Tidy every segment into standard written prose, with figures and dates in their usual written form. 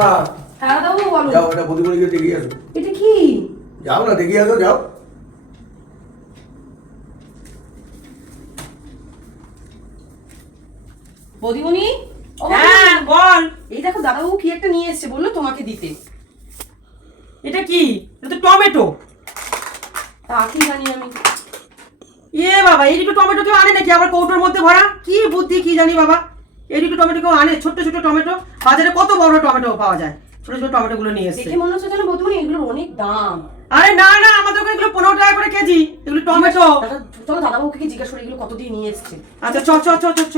মা হ্যাঁ দাদু বলো। যাও এটা বদিমণিকে দেখিয়ে আসো। এটা কি? যাও না দেখিয়ে আসো যাও। বদিমণি, হ্যাঁ বল। এই দেখো দাদাবাবু কি একটা নিয়ে এসেছে, বললো তোমাকে দিতে। এটা কি? এটা তো টমেটো। তা কি জানি আমি। বাবা, এই দুটো টমেটো কেউ আনে নাকি আবার কৌটোর মধ্যে ভরা? কি বুদ্ধি কি জানি বাবা। এই দুটো টমেটো কেউ আনে? ছোট ছোট টমেটো, বাজারে কত বড় টমেটো পাওয়া যায়। ছোট ছোট টমেটো গুলো নিয়ে এসেছে। দেখে মনে হচ্ছে যেন বদিমণি এগুলোর অনেক দাম। আরে না না, আমাদের ওখানে এগুলো 15 টাকা করে কেজি। এগুলো টমেটো। চলো দাদাবাবুকে কি জিজ্ঞাসা করে এগুলো কত দিয়ে নিয়ে এসেছে। আচ্ছা চ চ চ চ চ।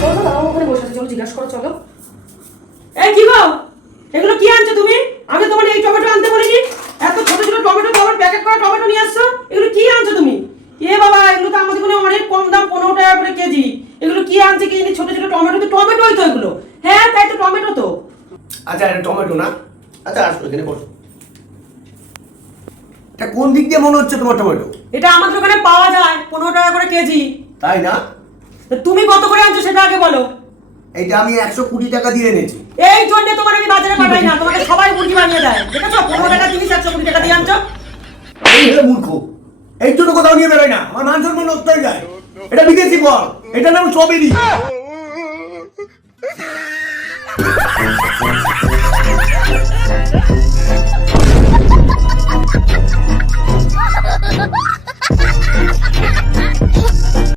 চলো দাদাবাবু ওখানে বসে আছে, চলো জিজ্ঞাসা করো চলো। এই কি গো, এগুলো কি আনছো তুমি? আমি তোমার এই টমেটো আনতে বলিনি। এত ছোট ছোট টমেটো, তোমার প্যাকেট করা টমেটো নিয়ে আসছো। এগুলো কি আনছো তুমি? বাবা, এগুলো তো আমাদের ওখানে অনেক কম দাম, 15 টাকা করে কেজি। এগুলো কি আনছে কি জানি? ছোট ছোট টমেটো তো টমেটোই তো এগুলো। হ্যাঁ তাই তো, টমেটো তো। আচ্ছা এটা টমেটো না? আচ্ছা আসো এখানে বসো। এটা কোন দিক দিয়ে মনে হচ্ছে তোমার টমেটো? এটা আমাদের ওখানে পাওয়া যায় 15 টাকা করে কেজি। তাই না? তা তুমি কত করে আনছো সেটা আগে বলো। এইটা আমি 120 টাকা দিয়ে এনেছি। এই জন্য তোমার আমি বাজারে পাঠাই না, তোমাকে সবাই মুরগি বানিয়ে দেয়। দেখেছো 15 টাকা জিনিস 120 টাকা দিয়ে আনছো। এই হলো মূর্খ। এই জন্য কোথাও নিয়ে বেরোয় না, আমার মান সম্মান নষ্ট হয়ে যায়। এটা বিদেশি ফল, এটা নাম স্ট্রবেরি।